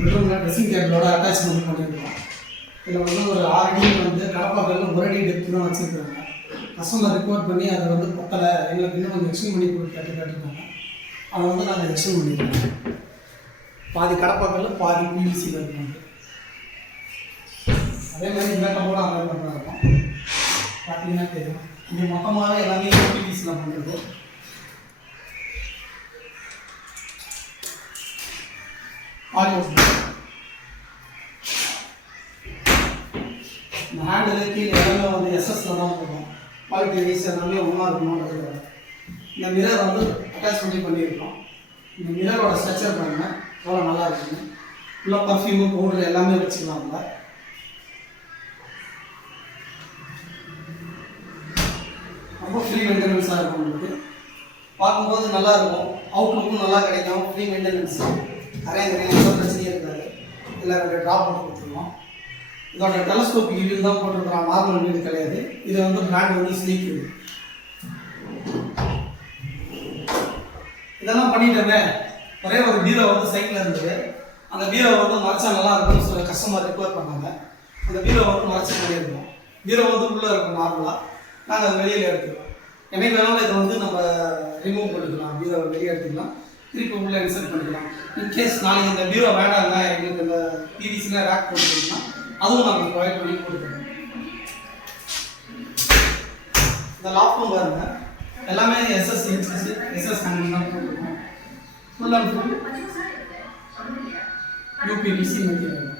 பெட்ரூமில் dressing டேபிளோட attachment பண்ணியிருக்கோம். இதில் வந்து ஒரு 6 அடி வந்து கடப்பாக்கல்ல 1 அடி டெப்த்து தான் வச்சுருக்காங்க. கஸ்டமர் ரிப்போர்ட் பண்ணி அதை வந்து பத்தலை, எங்களுக்கு இன்னும் கொஞ்சம் எக்ஸ்டெண்ட் பண்ணி கேட்டுருக்காங்க. அதை வந்து நாங்கள் எக்ஸ்டெண்ட் பண்ணியிருக்கோம். பாதி கடப்பாக்கல்ல பாதி பிவிசியில் இருக்கும். அதே மாதிரி மேக்கப்போட அவைலபிளாக இருக்கும். பார்த்தீங்கன்னா தெரியும், இங்கே மொத்தமாகவே எல்லாமே பிவிசியில் பண்ணுறது. இந்த ஹேண்டில் கீழே எல்லாமே வந்து எஸ்எஸ்ல தான் இருக்கும். குவாலிட்டி வைஸ் எல்லாமே ஒன்றா இருக்கணும்ன்றது. இந்த மிரர் வந்து அட்டாச் பண்ணியிருக்கோம். இந்த மிரரோட ஸ்ட்ரக்சர் பாருங்கள் எவ்வளோ நல்லா இருக்குங்க. ஃபுல்லாக பர்ஃப்யூமு பவுடர் எல்லாமே வச்சுக்கலாம். அதில் ரொம்ப ஃப்ரீ மெயின்டெனன்ஸாக இருக்கும். உங்களுக்கு பார்க்கும்போது நல்லாயிருக்கும், அவுட்லுக்கும் நல்லா கிடைக்கும். ஃப்ரீ மெயின்டெனன்ஸ் நிறைய பிரச்சனையே இருக்காது. இதில் 2 ட்ராப் போட்டு கொடுத்துருவோம். இதோட டெலஸ்கோபிக் வீடு தான் போட்டிருக்கிறோம், நார்மல் வீடு கிடையாது. இது வந்து பிராண்ட் வந்து ஸ்லீக் வீடு. இதெல்லாம் பண்ணிட்டோமே. ஒரே ஒரு பீரோ வந்து சைக்கிள் இருந்தது. அந்த பீரோ வந்து மறைச்சா நல்லா இருக்கும்னு சொல்லி கஸ்டமர் ரிக்வயர் பண்ணாங்க. அந்த பீரோ வந்து மறைச்சி பண்ணியிருக்கோம். பீரோ வந்து உள்ளே இருக்கும் நார்மலாக, நாங்கள் அது வெளியில் எடுத்துக்கிறோம். என்னைக்கு வேணாலும் இதை வந்து நம்ம ரிமூவ் பண்ணிக்கலாம். பீரோ வெளியே எடுத்துக்கலாம், திருப்பி உள்ளே இன்சர்ட் பண்ணிக்கலாம். இன்கேஸ் நாளைக்கு இந்த பீரோ வேண்டாங்க, எங்களுக்கு இந்த பிவிசியில் ரேக் போட்டுக்கிட்டோம்னா அதுவும் நாங்கள் ப்ரொவைட் பண்ணி கொடுத்துருவோம். இந்த லாப்டும் பாருங்கள், எல்லாமே எஸ்எஸ் ஹேண்டில் தான் போட்டுருக்கோம். Full and full UPVC material.